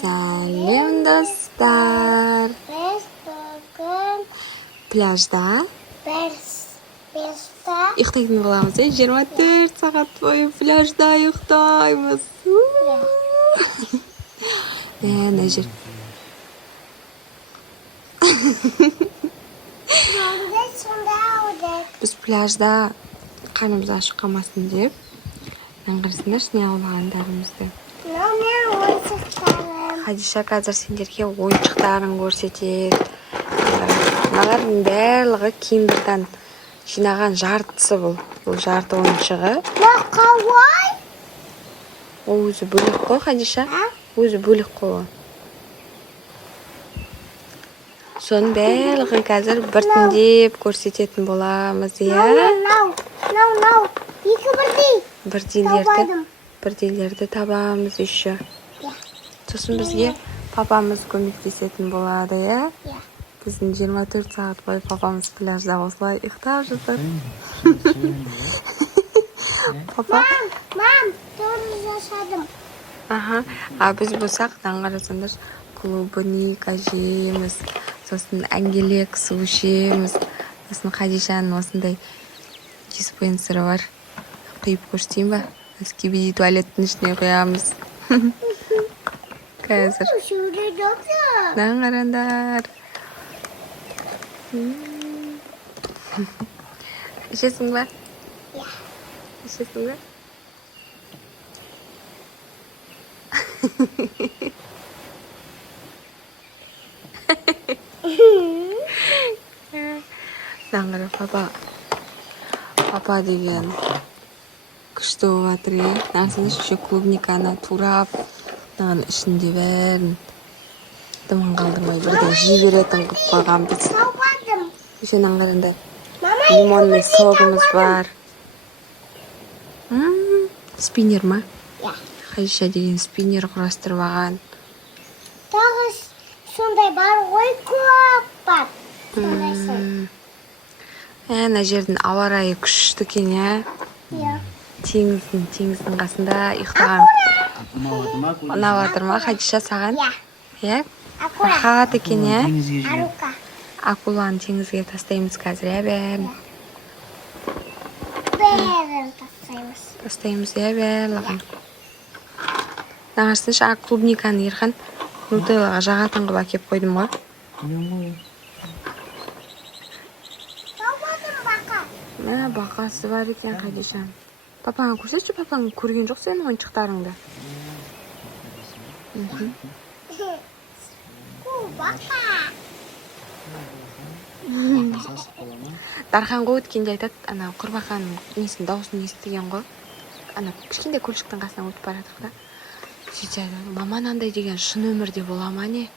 Сәлем достар. Biz bugün Пляжда pista ұйықтайтын боламыз. 24 сағат бойы пляжда ұйықтаймыз. Мына жер. Біз пляжда қанымыз ашып қалмасын деп, қарасаңдаршы не алғандарымызды. Хадиша қазір сендерге ойыншықтарын көрсетеді. Мыналардың барлығы Киндерден жинаған жартысы бұл. Бұл жарты ойыншығы. Ол өзі бөлек қой, Хадиша. Өзі бөлек қой. Соның барлығын қазір біртіндеп көрсететін боламыз, иә? Бірдейлерді табамыз еще. Сосын бізге папамыз көмектесетін болады, иә? Біздің 24 сағат бойы папамыз пляжда осылай ұйықтап жатыр. Папа? Мам, тоже жасадым. Аха. Біз болсақ, қарасаңдар, клубника жейміз. Сосын әңгелек су ішеміз. Сосын Хадишаның осындай диспенсері бар. Құйып көрсетейін ба? Скибиди туалеттің ішіне құямыз. Қазір. Қараңдар. Ішесің ба? Ішесің ба? Қара, папа деген күшті болып жатыр, е. Нәрсені шеше клубниканы турап, ішінде бәрін дымын қалдырмай бірден жей беретін қып қойған біз. Үшенің қараңдар. Лимонный согымыз бар. Спиннер ма? Хадиша деген спиннер құрастырып алған. Тағы сондай бар ғой, көп бар. Ана жердің ауа райы күшті екен, иә? Теңіздің қасында ұйықтаған. Ұнап жатыр ма, Хадиша, саған? Иә? Рахат екен, иә? Акуланы теңізге тастаймыз қазір, иә, бәрін? Бәрін тастаймыз. Тастаймыз, иә, бәрлығын. Нағарсыншы, клубниканы ерхан нутеллаға жағатын қып әкеп қойдым ғой. Бақасы бар екен, Хадиша. Папаңа көрсетші, папаң көрген жоқ сенің ойыншықтарыңды. Дарханға өткенде айтады, ана құрбақаның несін дауысын естіген ғой. Ана кішкенде көлшіктің қасынан өтіп бара жатыр да. Сөйтсе айтады, маман андай деген шын өмірде бола ма не?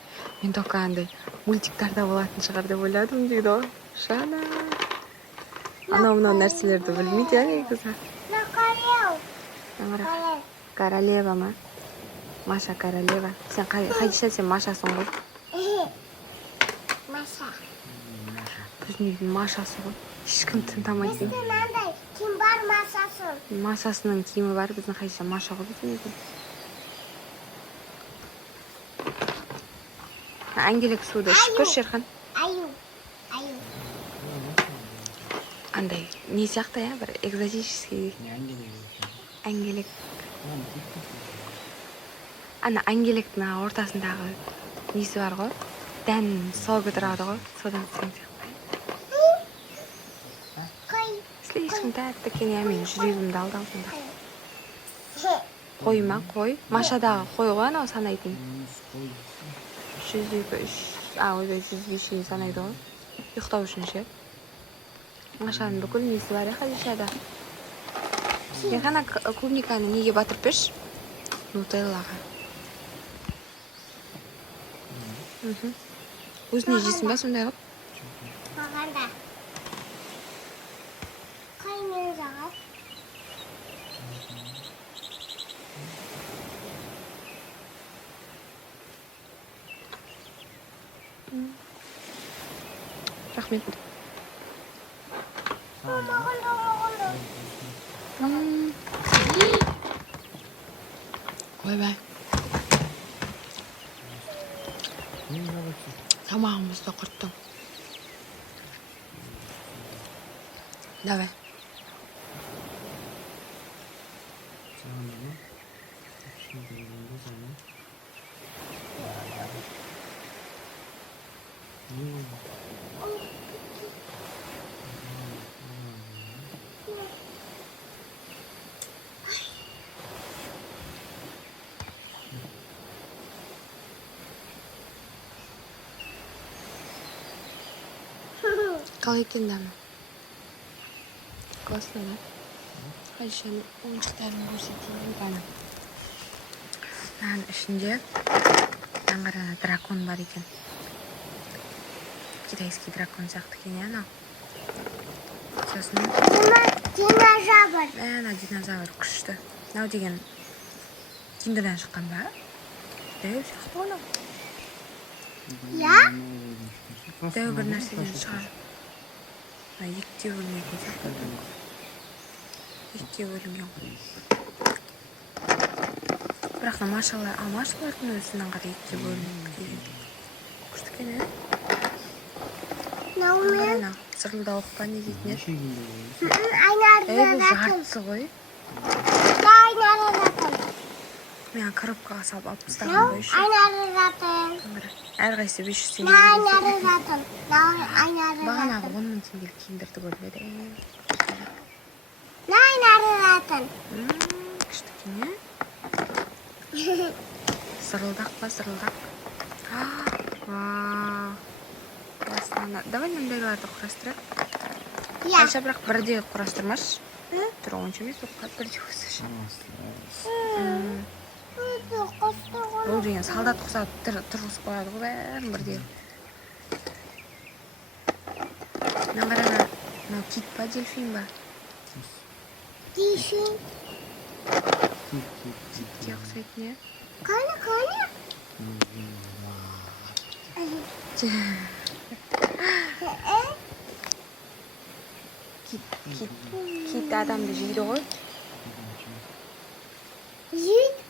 Мен тоқа андай мультиктарда болатын шығар деп ойладым дейді ғой. Шана. Анау-мынау нәрселерді білмейді, иә, негізі. Королева ма? Маша королева. Сен Хадиша, сен Машасың ғой. Маша. Біздің үйдің Машасы ғой. Ешкім тыңдамайтын. Біздің андай кім бар Машасын? Машасының киімі бар, біздің Хадиша Маша ғой біздің үйдің. Әңгелек суды ішіп көрші, Ерхан. Аю. Андай, не сияқты, я, бір экзотический. Әңгелек. Ана әңгелектің ортасындағы несі бар ғой. Дән соғы тұрады ғой. Содан сен сияқты. Слишком тәтті екен, я, мен жүрегімді алды алдында. Қой ма, қой? Машадағы қой ғой, анау санайтын. 100-105 шейін санайды ғой. Ұйықтау үшін ше. Машаның бүкіл несі бар, е, Хадишада. Мен ғана клубниканы неге батырып берш? Нутеллаға. Өзіне жейсің ба сондай ғып? Мағанда. Қай мен жағып? Рахмет. ойбай. Тамағымызды құрттың. Давай. Қалай екен дәмі? Классно, да? Қайшы ойыншықтарын көрсетейін бана. Мынаның ішінде аңғарана дракон бар екен. Китайский дракон сияқты екен, иә, анау. Сосын Динозавр. ана динозавр күшті. Мынау деген киндерден шыққан ба? Дәу сияқты ғой анау. Я? Дәу бір нәрседен шығар. Екіге бөлінген сияқты. Екіге бөлінген ғой. Бірақ машалардың өзінен қарай екіге бөлінген. Күшті екен, ә? Наумен? Сырылдауық па не дейтін еді? Айнарды Бұл жартысы ғой. Айнарды жатыр. Мен коробкаға салып алып тастаған Нау? ғой еще. Айнарды жатыр. Әрқайсысы 500 теңге. Айнарды жатыр. Айнарды Бағанағы жатыр. 10 000 теңгелік киімдерді көрмеді. Айнарды жатыр. Күшті екен, ә? Сырылдақ па, сырылдақ? Вау. Классно. Давай мындайларды құрастырайық. Я. Айша, бірақ бірде құрастырмаш. Түрі онша емес, бірде өсіш. Бұл деген солдат құсап тұрғызып қояды ғой бәрін бірде. Мен қарана, мынау кит па, дельфин ба? Дельфин. Китке ұқсайтын, е? Қане? Кит адамды жейді ғой. Жейді?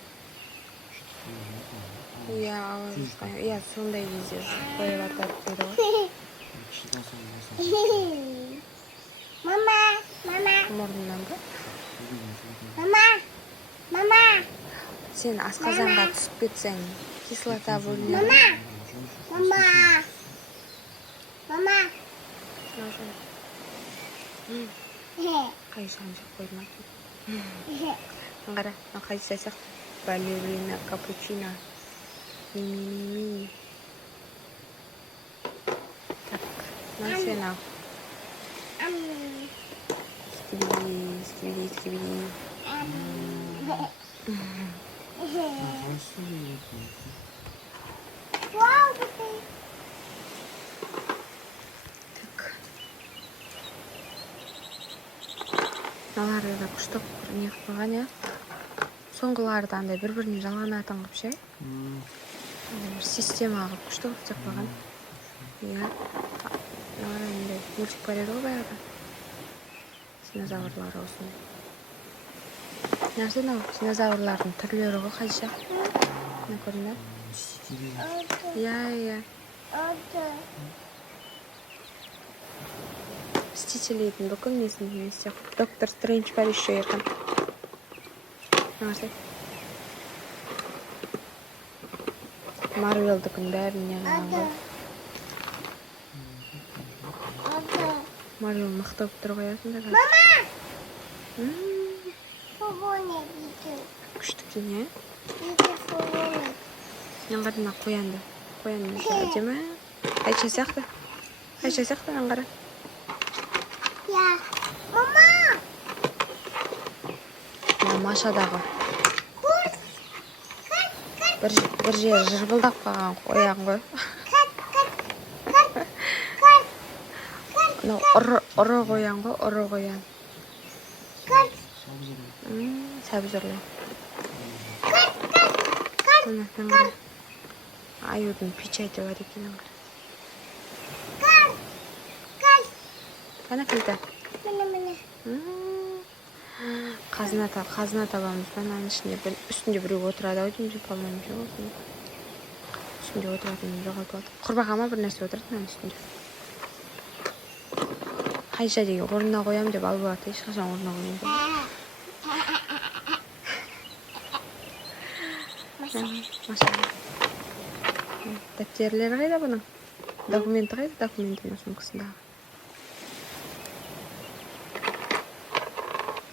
Иә, сондай кезде қойып атады дейді ғой. Мама. Мұрнынан ба? Мама. Сен асқазанға түсіп кетсең, кислота бөлінеді. Мама. Қайшаны жеп қойдым. Қара, қайсы жасақ? Балерина, капучино. Ми. Так, сен ал. Скибиди. Вау, Так. Мыналарды да күшті не қылып қойған, иә? Соңғыларды андай бір-біріне жалғанатын қылып ше? Бір система қылып күшті қылып істеп қойған. Иә. Мынандай мультик бар еді ғой баяғыда. Динозаврлары осындай. Нәрсе мынау динозаврлардың түрлері ғой, Қадиша? Не көрдің бе? Иә. Мстителейдің бүкіл несін немесе. Доктор Стрэндж бар еще еркін. Нәрсе? Марвелдікін бәрін не қылған ғой. Марвел мықты болып тұр қоятын да. Мама! Фугоне дейді. Күшті екен, е? Дейді фугоне. Мен қарына қоянды. Қоянды әдемі. Айша сияқты, мен қара. Я. Мама! Мен Машадағы. Бір жер жырбылдап қалған қоян ғой. Ұры қоян ғой, ұры қоян. Сәбізірлі. Мен қара. Аюдың печати бар екен. Қана кілті. Міне. қазына табамыз да ананың ішінде үстінде біреу отырады ау деймін, по-моему, үстінде отыратын жоғалтып алды. Құрбақа ма бір нәрсе отырады ананың үстінде. Қайша деген орнына қоямын деп алып алады, ешқашан орнына қоймайды. Машалла. Дәптерлері қайда бұның? Документі қайда? Документі сумкасындағы.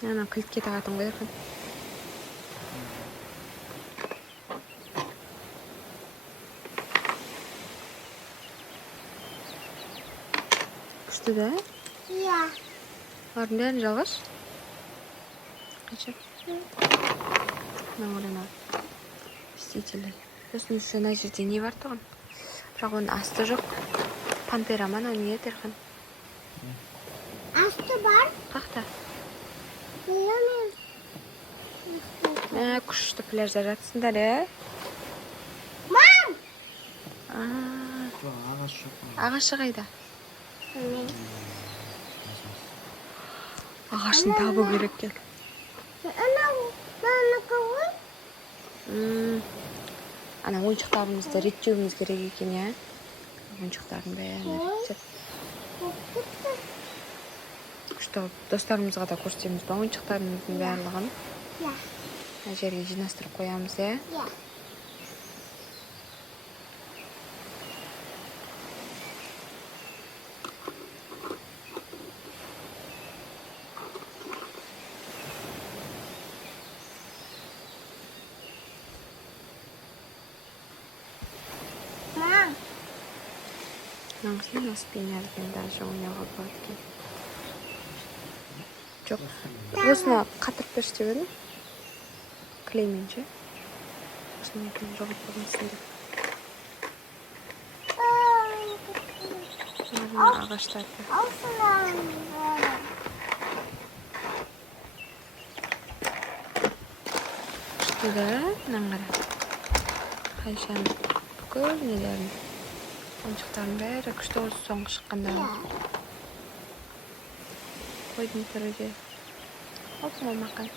Ана кілтке тағатын ғой дерхан. Күшті да? Иә. Бардың бәрін жалғаш? Қайша? Мына орын Мститель. Сосын ана жерде не бар тұғын? Бірақ оның асты жоқ. Пантера ма, не дерхан? Асты бар. Қақта? Білемін. Күшті пляжда жатсыңдар, Мам! Ағашы қайда? Ағашын табу керек кен. Ана ойыншықтарымызды реттеуіміз керек екен, ойыншықтардың бәрін реттеп. Күшті достарымызға да көрсетеміз ба ойыншықтарымыздың барлығын? Иә. Мына жерге жинастырып қоямыз, Иә. Мам! Мынаңғысына спиннерден даже ойнауға болады екен. Жоқ, осыны қатырып берші деп едім. Клеймен ше. Осыны екені жоғып болмасын деп. Мына ағаштарды. Күшті да, мынаны қара. Қайшаның бүкіл нелерін. Ойыншықтардың бәрі күшті осы соңғы шыққандағы. Қойдың түрі де. Оп, мамақан.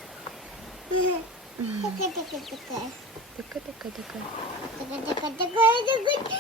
Тыка-тыка-тыка. Тыка-тыка-тыка. Тыка-тыка-тыка-тыка.